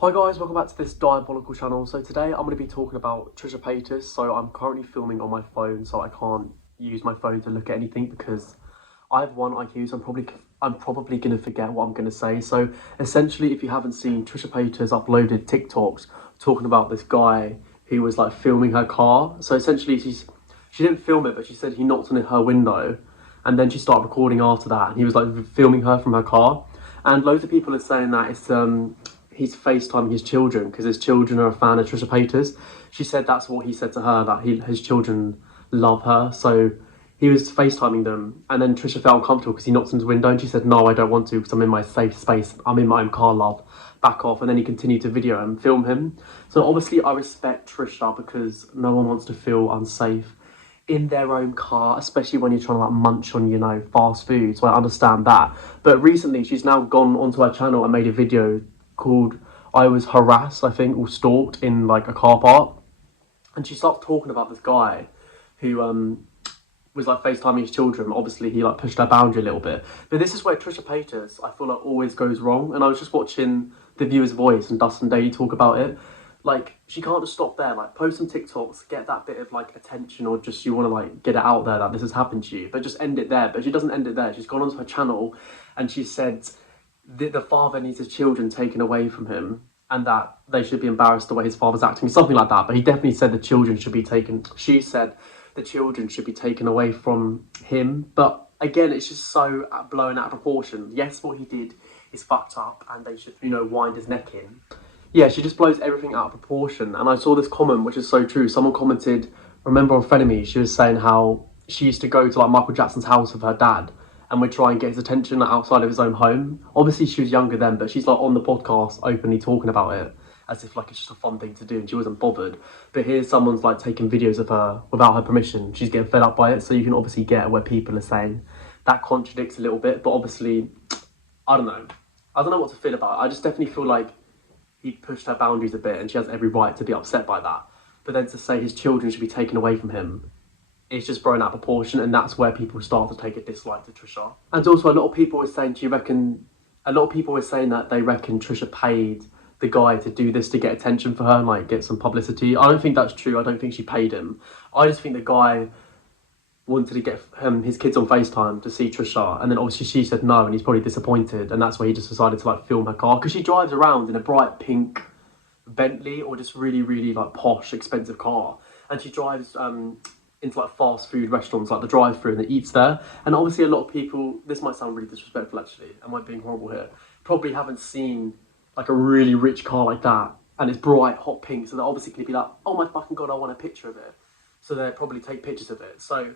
Hi guys, welcome back to this diabolical channel. So today I'm going to be talking about Trisha Paytas. So I'm currently filming on my phone, so I can't use my phone to look at anything because I have one IQ, so I'm probably going to forget what I'm going to say. So essentially, if you haven't seen, Trisha Paytas uploaded TikToks talking about this guy who was like filming her car. So essentially, she didn't film it, but she said he knocked on her window, and then she started recording after that, and he was like filming her from her car. And loads of people are saying that he's FaceTiming his children because his children are a fan of Trisha Paytas. She said that's what he said to her, that his children love her. So he was FaceTiming them, and then Trisha felt uncomfortable because he knocked on his window, and she said, "No, I don't want to because I'm in my safe space. I'm in my own car, love. Back off." And then he continued to video and film him. So obviously I respect Trisha because no one wants to feel unsafe in their own car, especially when you're trying to like munch on, fast food. So I understand that. But recently she's now gone onto her channel and made a video called "I Was Harassed," I think, or stalked in like a car park. And she starts talking about this guy who was like FaceTiming his children. Obviously he like pushed her boundary a little bit. But this is where Trisha Paytas, I feel like, always goes wrong. And I was just watching The Viewer's Voice and Dustin Daly talk about it. Like, she can't just stop there. Like, post some TikToks, get that bit of like attention, or just you want to like get it out there that this has happened to you, but just end it there. But she doesn't end it there. She's gone onto her channel and she said the father needs his children taken away from him, and that they should be embarrassed the way his father's acting, something like that. But he definitely said the children should be taken. She said the children should be taken away from him. But again, it's just so blown out of proportion. Yes, what he did is fucked up, and they should, wind his neck in. Yeah, she just blows everything out of proportion. And I saw this comment, which is so true. Someone commented, remember on Frenemies, she was saying how she used to go to like Michael Jackson's house with her dad and would try and get his attention like, outside of his own home. Obviously, she was younger then, but she's like on the podcast openly talking about it as if like it's just a fun thing to do, and she wasn't bothered. But here's someone's like taking videos of her without her permission. She's getting fed up by it. So you can obviously get where people are saying that contradicts a little bit. But obviously, I don't know. I don't know what to feel about it. I just definitely feel like he pushed her boundaries a bit, and she has every right to be upset by that. But then to say his children should be taken away from him, it's just blown out of proportion, and that's where people start to take a dislike to Trisha. And also, a lot of people were saying, a lot of people were saying that they reckon Trisha paid the guy to do this to get attention for her and like get some publicity. I don't think that's true. I don't think she paid him. I just think the guy wanted to get his kids on FaceTime to see Trisha, and then obviously she said no, and he's probably disappointed, and that's why he just decided to like film her car, because she drives around in a bright pink Bentley, or just really, really like posh, expensive car, and she drives into like fast food restaurants, like the drive-through, and eats there. And obviously a lot of people, this might sound really disrespectful actually, am I being horrible here, probably haven't seen like a really rich car like that, and it's bright hot pink, so they're obviously going to be like, oh my fucking god, I want a picture of it. So they'll probably take pictures of it. So,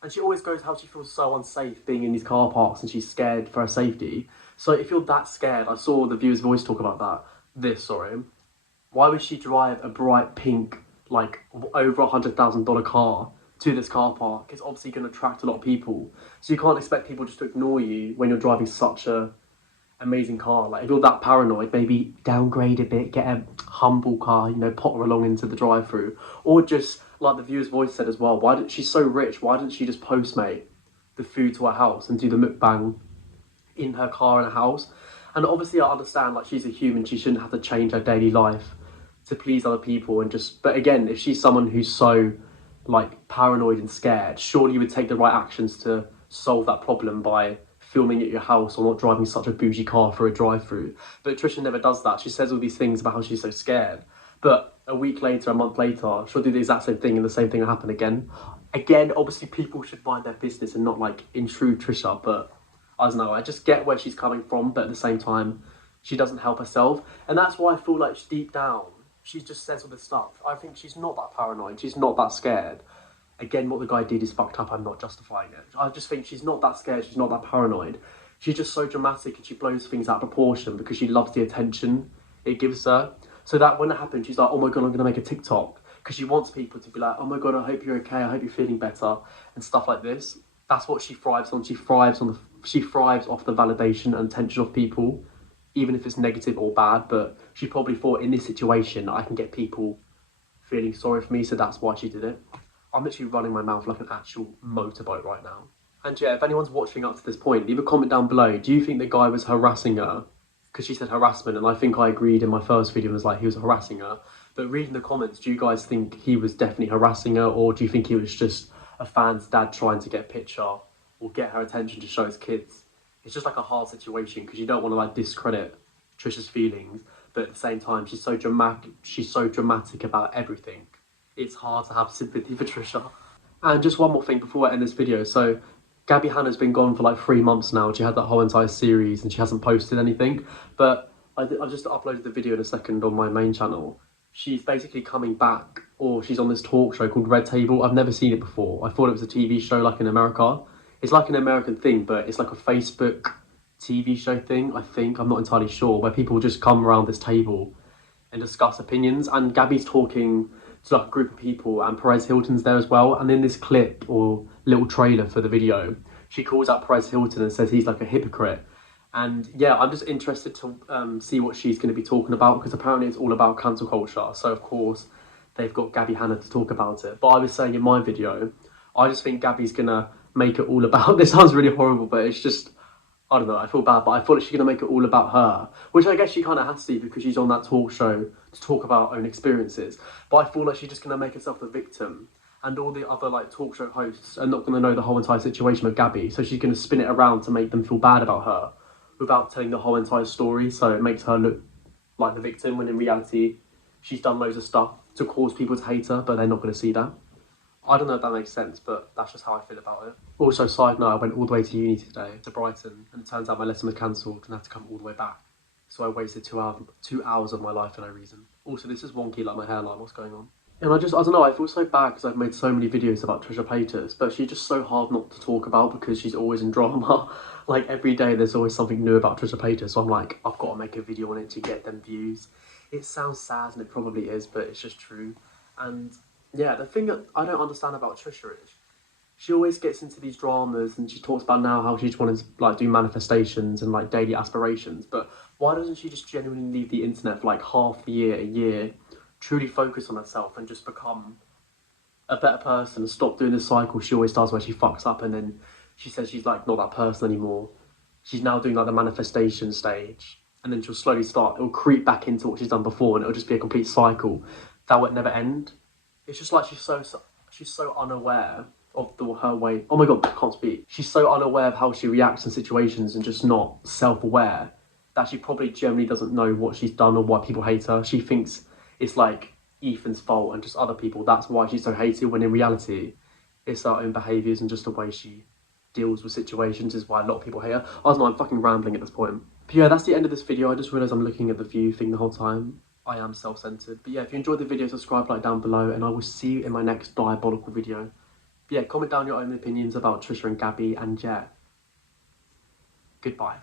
and she always goes how she feels so unsafe being in these car parks, and she's scared for her safety. So if you're that scared, I saw The Viewer's Voice talk about that. Why would she drive a bright pink, like over $100,000 car to this car park? It's obviously going to attract a lot of people. So you can't expect people just to ignore you when you're driving such a amazing car. Like, if you're that paranoid, maybe downgrade a bit, get a humble car, potter along into the drive-through, or just like The Viewer's Voice said as well. She's so rich? Why didn't she just postmate the food to her house and do the mukbang in her car in a house? And obviously, I understand like she's a human; she shouldn't have to change her daily life to please other people, and just. But again, if she's someone who's so like paranoid and scared, surely you would take the right actions to solve that problem by filming at your house, or not driving such a bougie car for a drive-through. But Trisha never does that. She says all these things about how she's so scared, but a week later, a month later, she'll do the exact same thing, and the same thing will happen again. Again, obviously people should mind their business and not like intrude Trisha, but I don't know, I just get where she's coming from, but at the same time, she doesn't help herself. And that's why I feel like deep down, she just says all this stuff. I think she's not that paranoid, she's not that scared. Again, what the guy did is fucked up, I'm not justifying it. I just think she's not that scared, she's not that paranoid. She's just so dramatic, and she blows things out of proportion because she loves the attention it gives her. So that when it happened, she's like, oh my god, I'm going to make a TikTok. Because she wants people to be like, oh my god, I hope you're okay, I hope you're feeling better, and stuff like this. That's what she thrives on. She thrives off the validation and attention of people, even if it's negative or bad. But she probably thought, in this situation, I can get people feeling sorry for me, so that's why she did it. I'm literally running my mouth like an actual motorboat right now. And yeah, if anyone's watching up to this point, leave a comment down below. Do you think the guy was harassing her because she said harassment, and I think I agreed in my first video, was like he was harassing her. But reading the comments, do you guys think he was definitely harassing her, or do you think he was just a fan's dad trying to get a picture or get her attention to show his kids? It's just like a hard situation because you don't want to like discredit Trisha's feelings, but at the same time she's so dramatic about everything. It's hard to have sympathy for Trisha. And just one more thing before I end this video. So Gabbie Hanna's been gone for like 3 months now. She had that whole entire series and she hasn't posted anything. But I've just uploaded the video in a second on my main channel. She's basically coming back, or she's on this talk show called Red Table. I've never seen it before. I thought it was a TV show like in America. It's like an American thing, but it's like a Facebook TV show thing, I think. I'm not entirely sure, where people just come around this table and discuss opinions. And Gabbie's talking to like a group of people, and Perez Hilton's there as well. And in this clip or little trailer for the video, she calls out Perez Hilton and says he's like a hypocrite. And yeah, I'm just interested to see what she's going to be talking about, because apparently it's all about cancel culture. So of course they've got Gabbie Hanna to talk about it. But I was saying in my video, I just think Gabbie's going to make it all about, this sounds really horrible, but it's just, I don't know, I feel bad, but I thought she's going to make it all about her, which I guess she kind of has to, because she's on that talk show to talk about her own experiences. But I feel like she's just going to make herself the victim, and all the other like talk show hosts are not going to know the whole entire situation with Gabbie, so she's going to spin it around to make them feel bad about her without telling the whole entire story, so it makes her look like the victim, when in reality she's done loads of stuff to cause people to hate her, but they're not going to see that. I don't know if that makes sense, but that's just how I feel about it. Also, side note, I went all the way to uni today, to Brighton, and it turns out my lesson was cancelled and I had to come all the way back. So I wasted 2 hours of my life for no reason. Also, this is wonky, like my hairline, what's going on? And I don't know, I feel so bad because I've made so many videos about Trisha Paytas, but she's just so hard not to talk about because she's always in drama. Like every day there's always something new about Trisha Paytas, so I'm like, I've got to make a video on it to get them views. It sounds sad, and it probably is, but it's just true. And yeah, the thing that I don't understand about Trisha is she always gets into these dramas, and she talks about now how she's wanting to like do manifestations and like daily aspirations, but why doesn't she just genuinely leave the internet for like half the year, a year, truly focus on herself and just become a better person and stop doing this cycle she always does where she fucks up and then she says she's like not that person anymore. She's now doing like the manifestation stage, and then she'll slowly it'll creep back into what she's done before, and it'll just be a complete cycle that would never end. It's just like she's so unaware of her way. Oh my god, I can't speak. She's so unaware of how she reacts in situations and just not self-aware that she probably generally doesn't know what she's done or why people hate her. She thinks it's like Ethan's fault and just other people. That's why she's so hated, when in reality, it's her own behaviours and just the way she deals with situations is why a lot of people hate her. I don't know, I'm fucking rambling at this point. But yeah, that's the end of this video. I just realised I'm looking at the view thing the whole time. I am self-centered. But yeah, if you enjoyed the video, subscribe, like down below, and I will see you in my next diabolical video. But yeah, comment down your own opinions about Trisha and Gabbie, and yeah, goodbye.